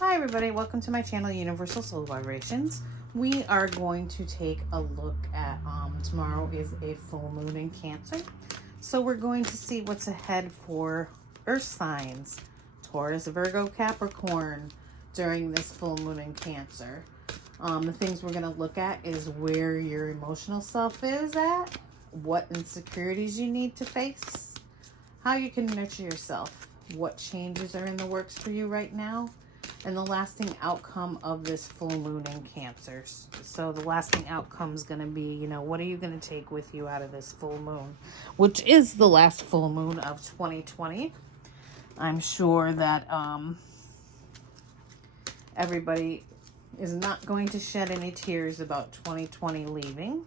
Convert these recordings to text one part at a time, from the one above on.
Hi everybody, welcome to my channel, Universal Soul Vibrations. We are going to take a look at, tomorrow is a full moon in Cancer. So we're going to see what's ahead for earth signs, Taurus, Virgo, Capricorn, during this full moon in Cancer. The things we're going to look at is where your emotional self is at, what insecurities you need to face, how you can nurture yourself, what changes are in the works for you right now, and the lasting outcome of this full moon in Cancer. So the lasting outcome is going to be, what are you going to take with you out of this full moon, which is the last full moon of 2020. I'm sure that everybody is not going to shed any tears about 2020 leaving.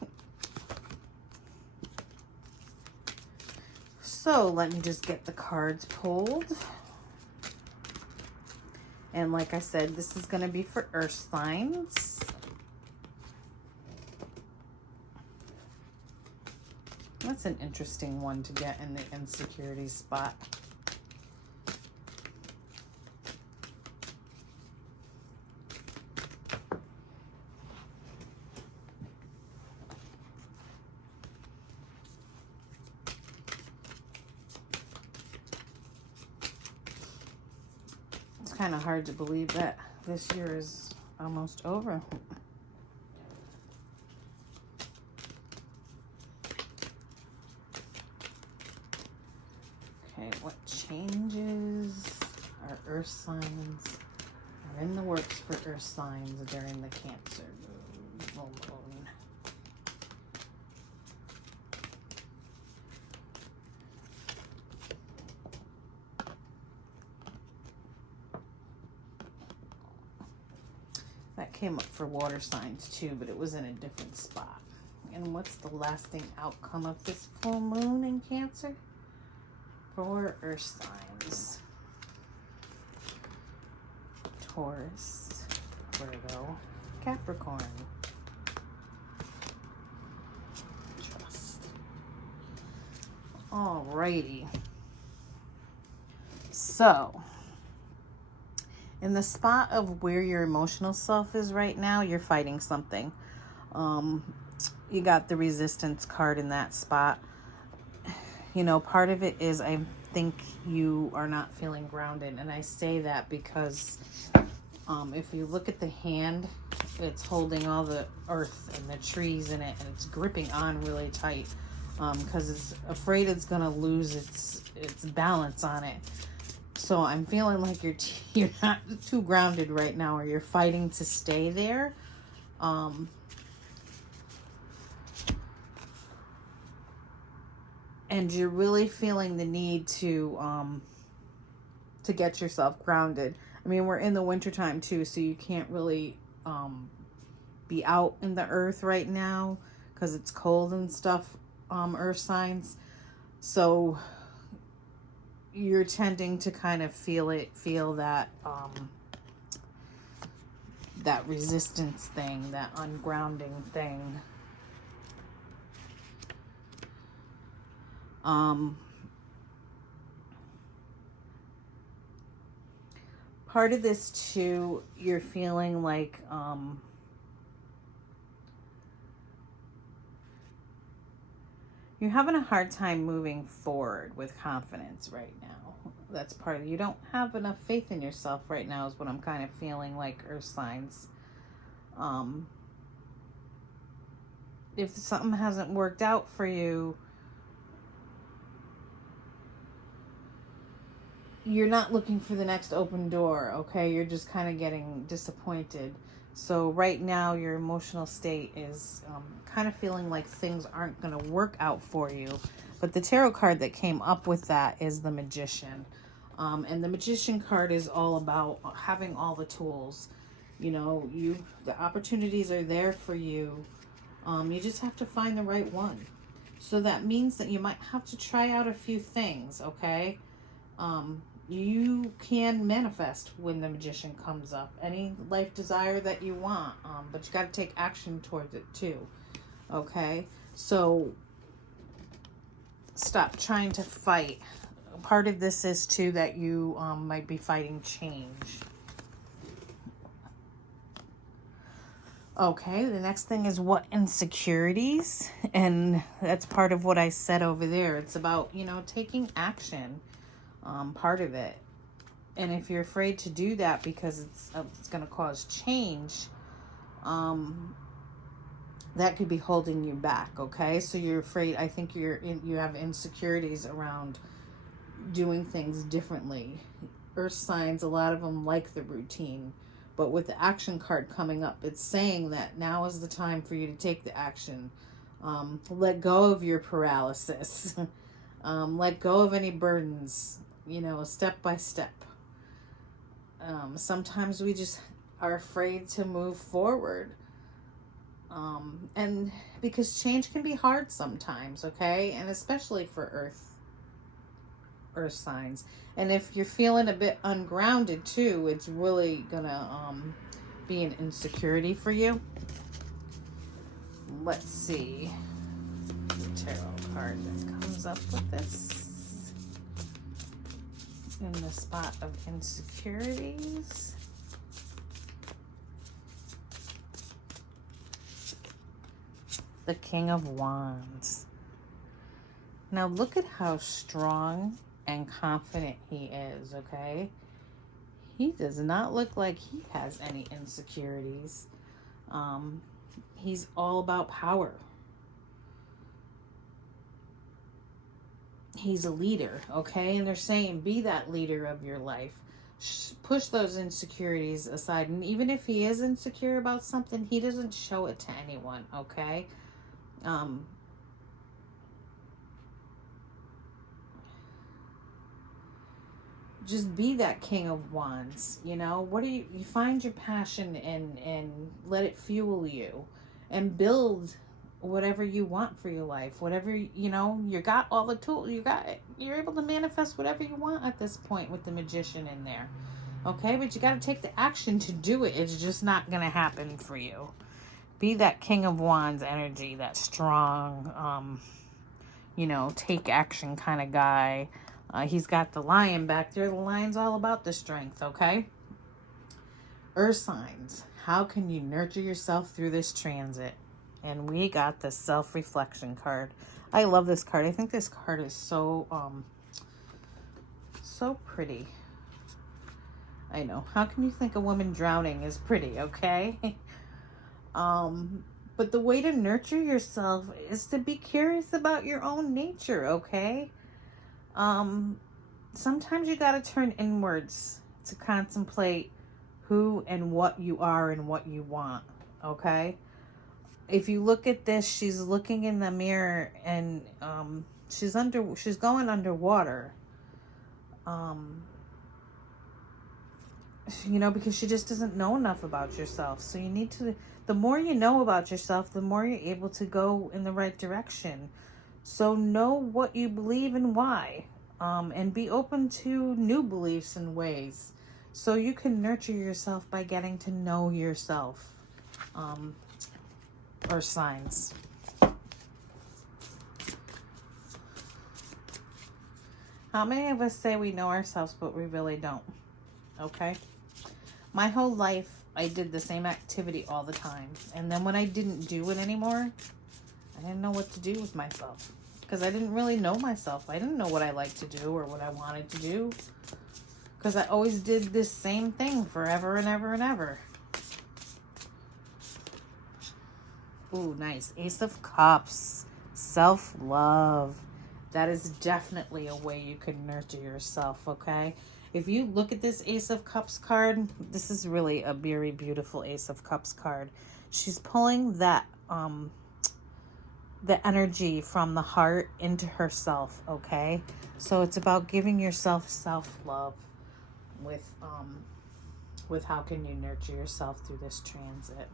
So let me just get the cards pulled. And like I said, this is going to be for earth signs. That's an interesting one to get in the insecurity spot. Kind of hard to believe that this year is almost over. Okay, what changes are earth signs are in the works for earth signs during the Cancer full moon? That came up for water signs too, but it was in a different spot. And what's the lasting outcome of this full moon in Cancer for earth signs? Taurus, Virgo, Capricorn. Trust. Alrighty. So, in the spot of where your emotional self is right now, you're fighting something. You got the Resistance card in that spot. Part of it is I think you are not feeling grounded. And I say that because if you look at the hand, it's holding all the earth and the trees in it. And it's gripping on really tight because it's afraid it's going to lose its balance on it. So I'm feeling like you're not too grounded right now, or you're fighting to stay there. And you're really feeling the need to get yourself grounded. I mean, we're in the wintertime too, so you can't really be out in the earth right now because it's cold and stuff, earth signs. So you're tending to kind of feel that that resistance thing, that ungrounding thing. Part of this too, you're feeling like you're having a hard time moving forward with confidence right now. That's part of it. You don't have enough faith in yourself right now is what I'm kind of feeling like, earth signs. If something hasn't worked out for you, you're not looking for the next open door, okay? You're just kind of getting disappointed. So right now, your emotional state is kind of feeling like things aren't going to work out for you. But the tarot card that came up with that is the Magician. And the Magician card is all about having all the tools. The opportunities are there for you. You just have to find the right one. So that means that you might have to try out a few things, okay? You can manifest when the Magician comes up. Any life desire that you want, but you got to take action towards it too, okay? So stop trying to fight. Part of this is too that you might be fighting change. Okay, the next thing is what insecurities, and that's part of what I said over there. It's about, taking action, part of it. And if you're afraid to do that because it's going to cause change, that could be holding you back. Okay, so you're afraid. I think you have insecurities around doing things differently. Earth signs, a lot of them like the routine, but with the action card coming up, it's saying that now is the time for you to take the action. Let go of your paralysis. Let go of any burdens, step by step. Sometimes we just are afraid to move forward. And because change can be hard sometimes, okay? And especially for earth signs. And if you're feeling a bit ungrounded too, it's really gonna be an insecurity for you. Let's see the tarot card that comes up with this in the spot of insecurities. The King of Wands. Now look at how strong and confident he is, okay? He does not look like he has any insecurities. He's all about power. He's a leader, okay? And they're saying be that leader of your life. Push those insecurities aside. And even if he is insecure about something, he doesn't show it to anyone, okay? Just be that King of Wands. What do you find your passion and let it fuel you, and build whatever you want for your life. Whatever, you got all the tools, you're able to manifest whatever you want at this point with the Magician in there. Okay, but you got to take the action to do it. It's just not going to happen for you. Be that King of Wands energy, that strong, take action kind of guy. He's got the lion back there. The lion's all about the strength, okay? Earth signs. How can you nurture yourself through this transit? And we got the self-reflection card. I love this card. I think this card is so pretty. I know. How can you think a woman drowning is pretty, okay? But the way to nurture yourself is to be curious about your own nature, okay? Sometimes you got to turn inwards to contemplate who and what you are and what you want, okay? If you look at this, she's looking in the mirror and she's going underwater. Because she just doesn't know enough about yourself. So you need to, the more you know about yourself, the more you're able to go in the right direction. So know what you believe and why. And be open to new beliefs and ways. So you can nurture yourself by getting to know yourself. Or signs. How many of us say we know ourselves, but we really don't? Okay? My whole life, I did the same activity all the time. And then when I didn't do it anymore, I didn't know what to do with myself. Because I didn't really know myself. I didn't know what I liked to do or what I wanted to do. Because I always did this same thing forever and ever and ever. Ooh, nice. Ace of Cups. Self-love. That is definitely a way you can nurture yourself, okay? If you look at this Ace of Cups card, this is really a very beautiful Ace of Cups card. She's pulling that, the energy from the heart into herself, okay? So it's about giving yourself self-love with how can you nurture yourself through this transit.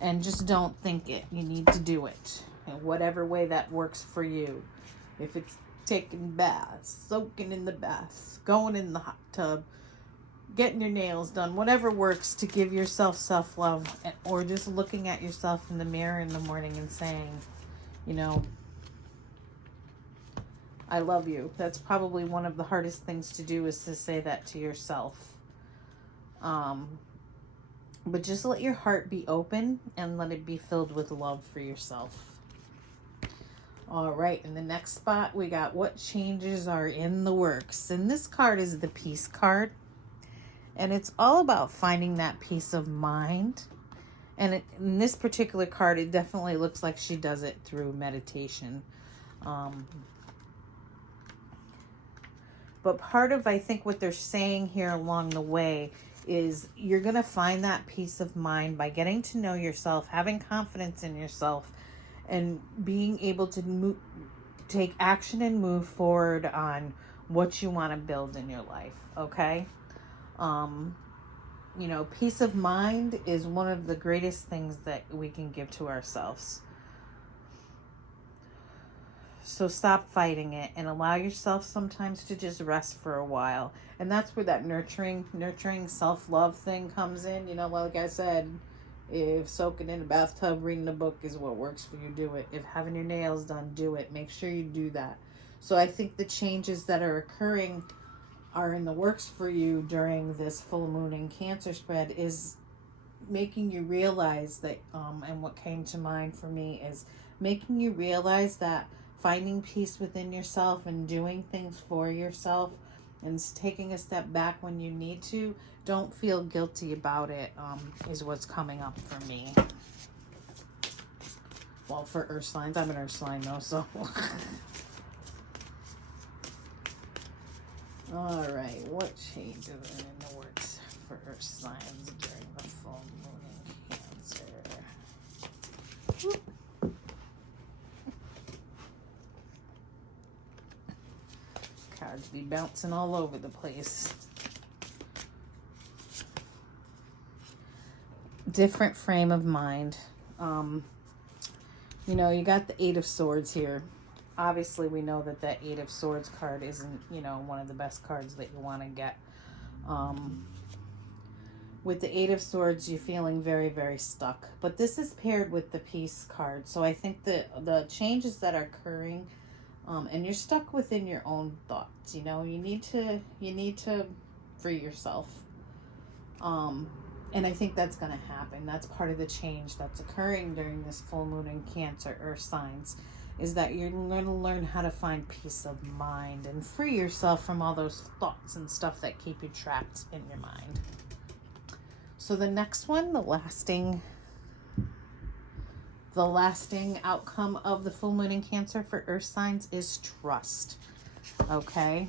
And just don't think it. You need to do it in whatever way that works for you. If it's taking baths, soaking in the baths, going in the hot tub, getting your nails done, whatever works to give yourself self-love, or just looking at yourself in the mirror in the morning and saying, I love you. That's probably one of the hardest things to do, is to say that to yourself. But just let your heart be open and let it be filled with love for yourself. All right, in the next spot, we got what changes are in the works. And this card is the Peace card. And it's all about finding that peace of mind. And in this particular card, it definitely looks like she does it through meditation. But part of, I think, what they're saying here along the way is you're going to find that peace of mind by getting to know yourself, having confidence in yourself, and being able to take action and move forward on what you want to build in your life, okay? You know, peace of mind is one of the greatest things that we can give to ourselves. So stop fighting it and allow yourself sometimes to just rest for a while. And that's where that nurturing self-love thing comes in. You know, like I said, if soaking in a bathtub, reading a book is what works for you, do it. If having your nails done, do it. Make sure you do that. So I think the changes that are occurring are in the works for you during this full moon in Cancer spread is making you realize that, and what came to mind for me is making you realize that finding peace within yourself and doing things for yourself and taking a step back when you need to, don't feel guilty about it, is what's coming up for me. Well, for earth signs, I'm an earth sign though, so. All right, what changes are in the works for earth signs during the full moon in Cancer? Whoop. Cards be bouncing all over the place. Different frame of mind. You know, you got the Eight of Swords here. Obviously, we know that that Eight of Swords card isn't, you know, one of the best cards that you want to get. With the Eight of Swords, you're feeling very, very stuck. But this is paired with the Peace card. So I think the changes that are occurring, and you're stuck within your own thoughts, you know, you need to free yourself. And I think that's going to happen. That's part of the change that's occurring during this full moon in Cancer, earth signs, is that you're going to learn how to find peace of mind and free yourself from all those thoughts and stuff that keep you trapped in your mind. So the next one, the lasting outcome of the full moon in Cancer for earth signs is trust. Okay?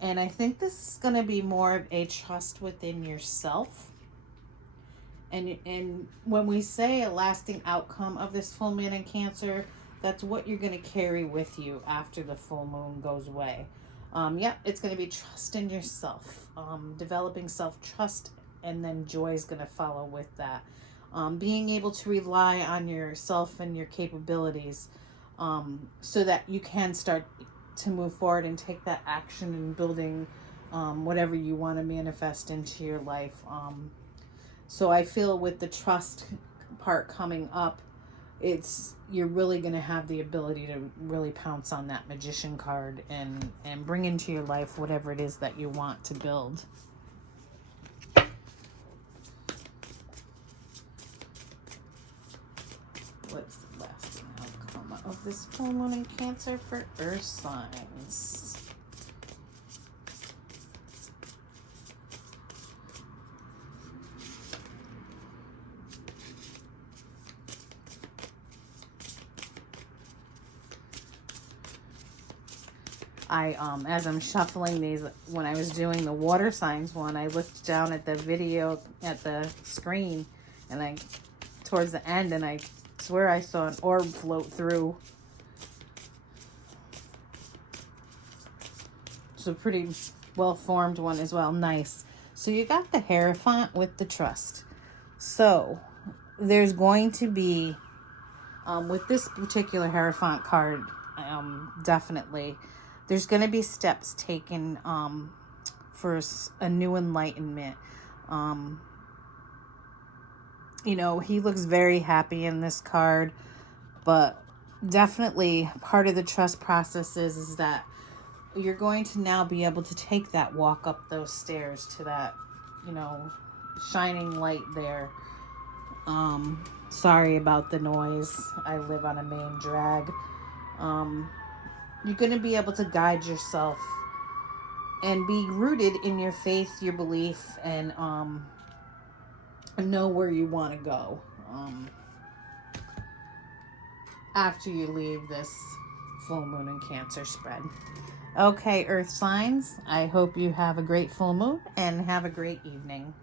And I think this is going to be more of a trust within yourself. And when we say a lasting outcome of this full moon in Cancer, that's what you're going to carry with you after the full moon goes away. It's going to be trust in yourself, developing self-trust, and then joy is going to follow with that. Being able to rely on yourself and your capabilities, so that you can start to move forward and take that action in building whatever you want to manifest into your life. So I feel with the trust part coming up, you're really going to have the ability to really pounce on that Magician card and bring into your life whatever it is that you want to build. What's the lasting outcome of this full moon in Cancer for earth signs? As I'm shuffling these, when I was doing the water signs one, I looked down at the video at the screen, and towards the end, and I swear I saw an orb float through. It's a pretty well formed one as well. Nice. So you got the Hierophant with the trust. So there's going to be, with this particular Hierophant card, definitely, there's going to be steps taken for a new enlightenment. You know, he looks very happy in this card, but definitely part of the trust process is that you're going to now be able to take that walk up those stairs to that, you know, shining light there. Sorry about the noise. I live on a main drag. You're going to be able to guide yourself and be rooted in your faith, your belief, and know where you want to go after you leave this full moon in Cancer spread. Okay, Earth signs, I hope you have a great full moon and have a great evening.